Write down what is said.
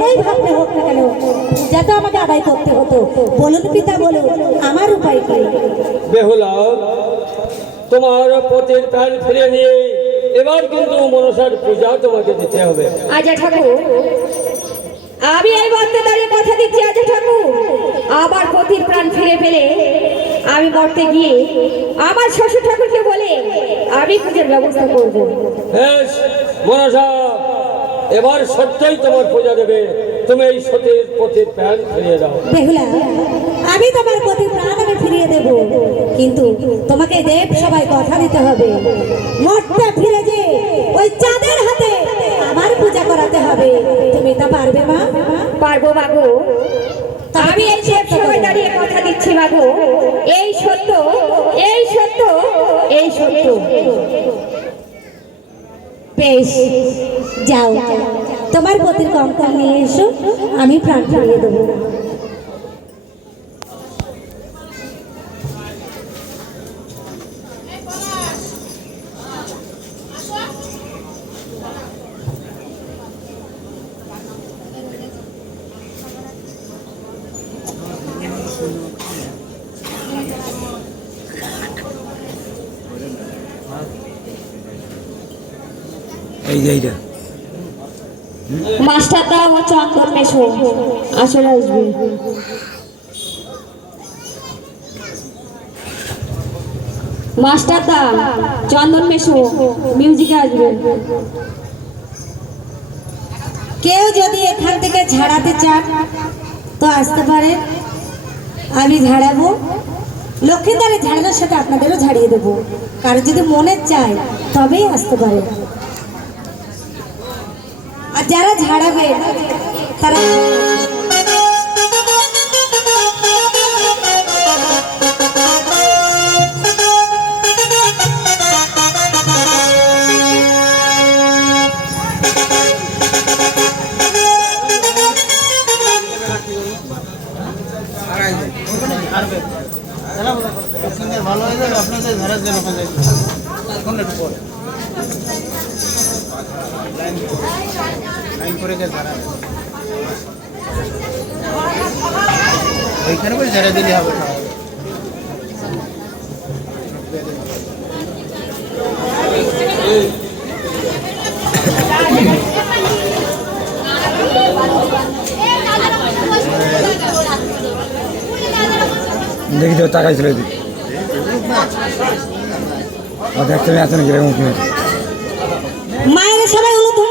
বড়ই ভাবতে হোক না কেন পূজা তো আমাকে আদায় করতে হতো। বলুন পিতা বলুন, আমার উপায় কি? বেহুলা, তোমার পতির প্রাণ ফিরে নিয়ে এবার কিন্তু মনসার পূজা তোমাকে দিতে হবে। আচ্ছা ঠাকুর, আমি এই মর্তে দাঁড়িয়ে কথা দিচ্ছি। আচ্ছা ঠাকুর, আবার পতির প্রাণ ফিরে পেলে আমি মরতে গিয়ে আমার শ্বশুর ঠাকুরকে বলে আমি পূজার ব্যবস্থা করব। বেশ মনসা, এবার সত্যই তোমার পূজা দেবে। তুমি এই সতীর পতির প্রাণ ফিরিয়ে দাও। বেহুলা, আমি তোমার প্রতি প্রাণ আমি ফিরিয়ে দেব, কিন্তু তোমাকে দেব সবাই কথা দিতে হবে। মরতে ফিরে যে ওই চাঁদের হাতে আমার পূজা করাতে হবে। তুমি তা পারবে মা? পারবো মাগো, আমি এই সব সময় দাঁড়িয়ে কথা দিচ্ছি মাগো। এই সত্য, এই সত্য, এই সত্য। বেশ, যাও তোমার পতির কঙ্কাল নিয়ে এসো, আমি প্রাণ ফিরিয়ে দেবো। এইটা মাস্টারদা আমার চন্দন মেশো আসলে আসবে। মাস্টারদা চন্দন মেশো মিউজিকে আসবে। কেউ যদি এখান থেকে ঝাড়াতে চান তো আসতে পারে, আমি ঝাড়াবো। লক্ষ্মীদারের ঝাড়ানোর সাথে আপনাদেরও ঝাড়িয়ে দেবো। কারো যদি মনে চায় তবেই আসতে পারে। আর যারা ঝাড়াবে তারা ভালো হয়ে যাবে আপনাদের ধরার জন্য এখন একটু পরে লাইন করে ধরা ওইখানে করে ঝাড়া দিলে হবে। দেখি তো টাকাই ছিল দেখতে এত মায়ের সবাই হলুদ